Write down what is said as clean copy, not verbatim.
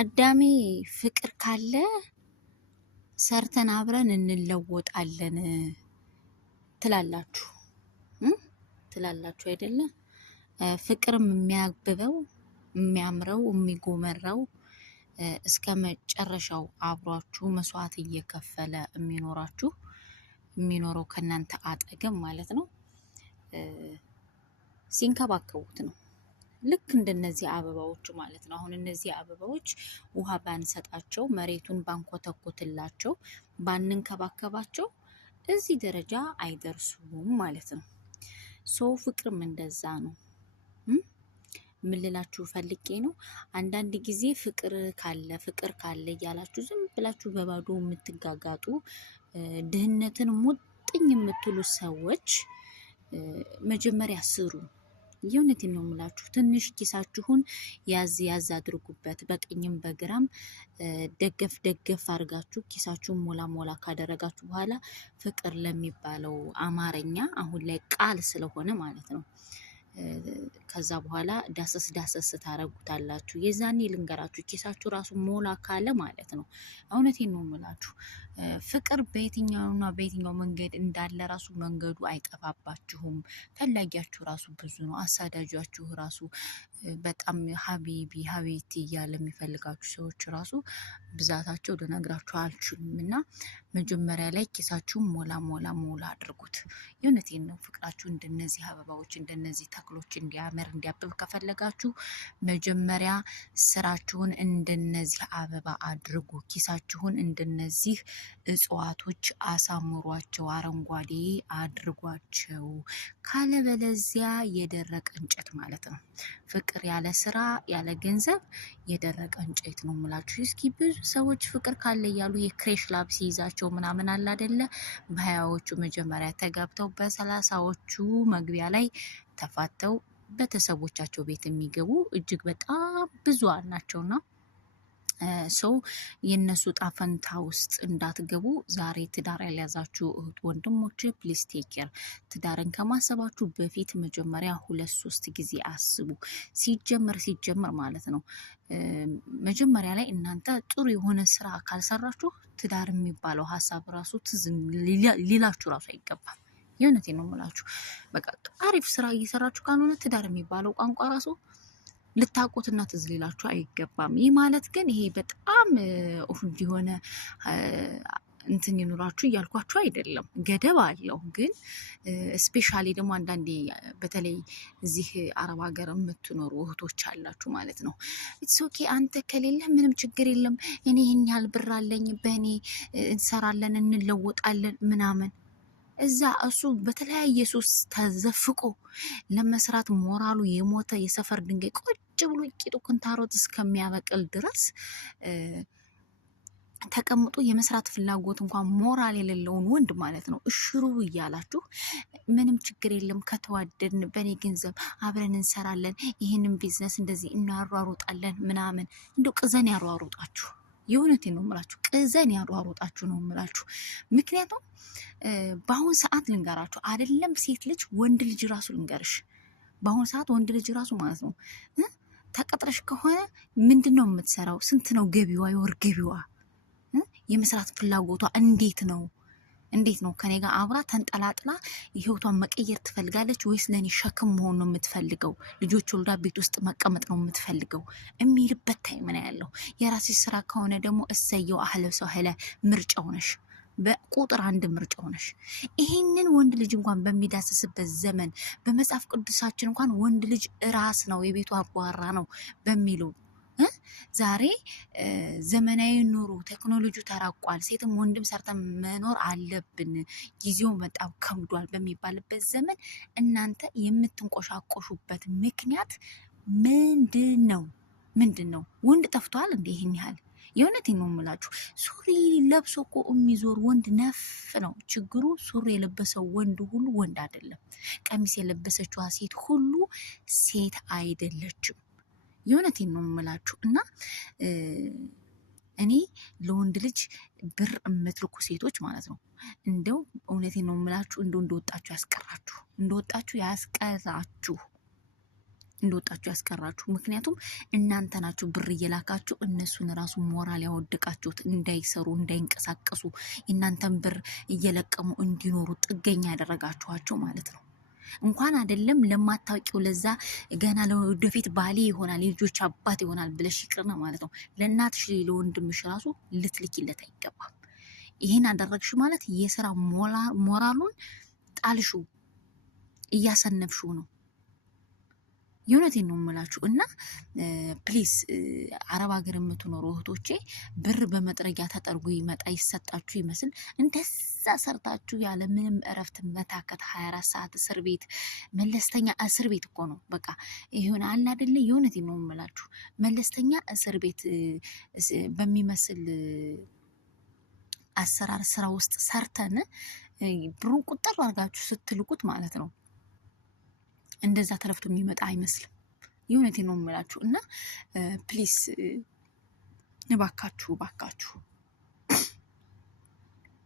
አዳሜ ፍቅር ካለ ሰርተን አብረን እንለወጣለን ትላላችሁ ትላላችሁ አይደለ? ፍቅርም የሚያብበው የሚያምረው የሚጎመራው እስከ መጨረሻው አብሯችሁ መስዋዕት እየከፈለ የሚኖረው ከናንተ አጠገብ ማለት ነው ሲንከባከቡት ነው። ልክ እንደነዚህ አበባዎች ማለት ነው። አሁን እነዚህ አበባዎች ውሃ ባንሰጣቸው፣ መሬቱን ባንኮተኮትላቸው፣ ባንንከባከባቸው እዚህ ደረጃ አይደርሱም ማለት ነው። ሰው ፍቅርም እንደዛ ነው። ምን ልላችሁ ፈልጌ ነው፣ አንዳንድ ጊዜ ፍቅር ካለ እያላችሁ ዝም ብላችሁ በባዶ የምትጋጋጡ ድህነትን ሙጥኝ የምትሉ ሰዎች መጀመሪያ ስሩ። የእውነቴን ነው የምላችሁ። ትንሽ ኪሳችሁን ያዝ አድርጉበት። በቀኝም በግራም ደገፍ አድርጋችሁ ኪሳችሁን ሞላ ካደረጋችሁ በኋላ ፍቅር ለሚባለው አማርኛ አሁን ላይ ቃል ስለሆነ ማለት ነው ከዛ በኋላ ዳሰስ ታረጉታላችሁ። የዛኔ ልንገራችሁ ኪሳችሁ ራሱ ሞላ ካለ ማለት ነው። እውነቴን ነው የምላችሁ። ፍቅር በየትኛውና በየትኛው መንገድ እንዳለ ራሱ መንገዱ አይጠፋባችሁም። ፈላጊያችሁ ራሱ ብዙ ነው። አሳዳጃችሁ ራሱ በጣም ሀቢቲ እያለ የሚፈልጋችሁ ሰዎች ራሱ ብዛታቸው ልነግራችሁ አልችልም። እና መጀመሪያ ላይ ኪሳችሁን ሞላ አድርጉት። የእውነቴን ነው። ፍቅራችሁ እንደነዚህ አበባዎች እንደነዚህ ተክሎች እንዲያምር እንዲያብብ ከፈለጋችሁ መጀመሪያ ስራችሁን እንደነዚህ አበባ አድርጉ። ኪሳችሁን እንደነዚህ እጽዋቶች አሳምሯቸው፣ አረንጓዴ አድርጓቸው። ካለበለዚያ የደረቀ እንጨት ማለት ነው። ፍቅር ያለ ስራ ያለ ገንዘብ የደረቀ እንጨት ነው የምላችሁ። እስኪ ብዙ ሰዎች ፍቅር ካለ እያሉ የክሬሽ ላብ ሲይዛቸው ምናምን አለ አይደለ? በሀያዎቹ መጀመሪያ ተጋብተው በሰላሳዎቹ መግቢያ ላይ ተፋተው ቤተሰቦቻቸው ቤት የሚገቡ እጅግ በጣም ብዙሃን ናቸውና ሰው የነሱ ጣፈንታ ውስጥ እንዳትገቡ ዛሬ ትዳር ያልያዛችሁ እህት ወንድሞች ፕሊስ ቴክ ኬር። ትዳርን ከማሰባችሁ በፊት መጀመሪያ 2-3 ጊዜ አስቡ። ሲጀመር ማለት ነው መጀመሪያ ላይ እናንተ ጥሩ የሆነ ስራ ካልሰራችሁ ትዳር የሚባለው ሀሳብ ራሱ ሊላችሁ ራሱ አይገባም። የእውነቴን ነው የምላችሁ። በቃ አሪፍ ስራ እየሰራችሁ ካልሆነ ትዳር የሚባለው ቋንቋ ራሱ ልታውቁትና ትዝ ሊላችሁ አይገባም። ይህ ማለት ግን ይሄ በጣም እንዲሆነ እንትን ይኑራችሁ እያልኳችሁ አይደለም፣ ገደብ አለው። ግን ስፔሻሊ ደግሞ አንዳንዴ በተለይ እዚህ አረብ ሀገር የምትኖሩ እህቶች አላችሁ ማለት ነው። ኢትስ ኦኬ አንተ ከሌለ ምንም ችግር የለም፣ እኔ ይህን ያህል ብር አለኝ፣ በእኔ እንሰራለን እንለወጣለን ምናምን እዛ እሱ በተለያየ ሱስ ተዘፍቆ ለመስራት ሞራሉ የሞተ የሰፈር ድንጋይ ቁጭ ብሎ ቂጡ ክንታሮት እስከሚያበቅል ድረስ ተቀምጦ የመስራት ፍላጎት እንኳን ሞራል የሌለውን ወንድ ማለት ነው እሽሩ እያላችሁ ምንም ችግር የለም ከተዋደድን በእኔ ገንዘብ አብረን እንሰራለን፣ ይህንን ቢዝነስ እንደዚህ እናሯሩጣለን ምናምን እንደው ቅዘን ያሯሩጣችሁ። የእውነቴን ነው የምላችሁ፣ ቅዘን ያሯሩጣችሁ ነው የምላችሁ። ምክንያቱም በአሁን ሰዓት ልንገራችሁ አይደለም ሴት ልጅ ወንድ ልጅ ራሱ ልንገርሽ፣ በአሁን ሰዓት ወንድ ልጅ ራሱ ማለት ነው ተቀጥረሽ ከሆነ ምንድን ነው የምትሰራው? ስንት ነው ገቢዋ? የወር ገቢዋ? የመስራት ፍላጎቷ እንዴት ነው? ከኔ ጋር አብራ ተንጠላጥላ ህይወቷን መቀየር ትፈልጋለች ወይስ ለኔ ሸክም መሆን ነው የምትፈልገው? ልጆች ወልዳ ቤት ውስጥ መቀመጥ ነው የምትፈልገው የሚልበት ታይም ነው ያለው። የራስሽ ስራ ከሆነ ደግሞ እሰየው፣ አህለ ሰህለ ምርጫው ነሽ፣ በቁጥር 1 ምርጫው ነሽ። ይሄንን ወንድ ልጅ እንኳን በሚዳስስበት ዘመን በመጽሐፍ ቅዱሳችን እንኳን ወንድ ልጅ ራስ ነው፣ የቤቱ አባወራ ነው በሚለው ዛሬ ዘመናዊ ኑሮ ቴክኖሎጂው ተራቋል፣ ሴትም ወንድም ሰርተን መኖር አለብን፣ ጊዜው በጣም ከብዷል በሚባልበት ዘመን እናንተ የምትንቆሻቆሹበት ምክንያት ምንድን ነው? ወንድ ጠፍቷል እንዴ? ይህን ያህል የእውነቴን ነው የምላችሁ። ሱሪ ለብሶ እኮ የሚዞር ወንድ ነፍ ነው። ችግሩ ሱሪ የለበሰው ወንድ ሁሉ ወንድ አይደለም። ቀሚስ የለበሰችዋ ሴት ሁሉ ሴት አይደለችም። የእውነቴን ነው የምላችሁ። እና እኔ ለወንድ ልጅ ብር የምትልኩ ሴቶች ማለት ነው እንደው እውነቴን ነው የምላችሁ እንደወጣችሁ ያስቀራችሁ። እንደወጣችሁ ያስቀራችሁ። ምክንያቱም እናንተ ናችሁ ብር እየላካችሁ እነሱን ራሱ ሞራል ያወደቃችሁት፣ እንዳይሰሩ እንዳይንቀሳቀሱ፣ የእናንተን ብር እየለቀሙ እንዲኖሩ ጥገኛ ያደረጋችኋቸው ማለት ነው። እንኳን አይደለም ለማታውቂው ለዛ ገና ለወደፊት ባሌ ይሆናል የልጆች አባት ይሆናል ብለሽ ይቅርና ማለት ነው ለእናትሽ ለወንድምሽ ራሱ ልትልኪለት አይገባም። ይህን አደረግሽ ማለት የስራ ሞራሉን ጣልሹ፣ እያሰነፍሹ ነው። የእውነቴን ነው የምላችሁ። እና ፕሊዝ አረብ ሀገር የምትኖሩ እህቶቼ ብር በመጥረጊያ ተጠርጎ ይመጣ ይሰጣችሁ ይመስል እንደዛ ሰርታችሁ ያለ ምንም እረፍት መታከት 24 ሰዓት እስር ቤት፣ መለስተኛ እስር ቤት እኮ ነው በቃ ይሁን አለ አይደለ? የእውነቴን ነው የምላችሁ መለስተኛ እስር ቤት በሚመስል አሰራር ስራ ውስጥ ሰርተን ብሩን ቁጥር አድርጋችሁ ስትልቁት ማለት ነው እንደዛ ተረፍቶ የሚመጣ አይመስልም። የእውነቴን ነው የምላችሁ። እና ፕሊስ እባካችሁ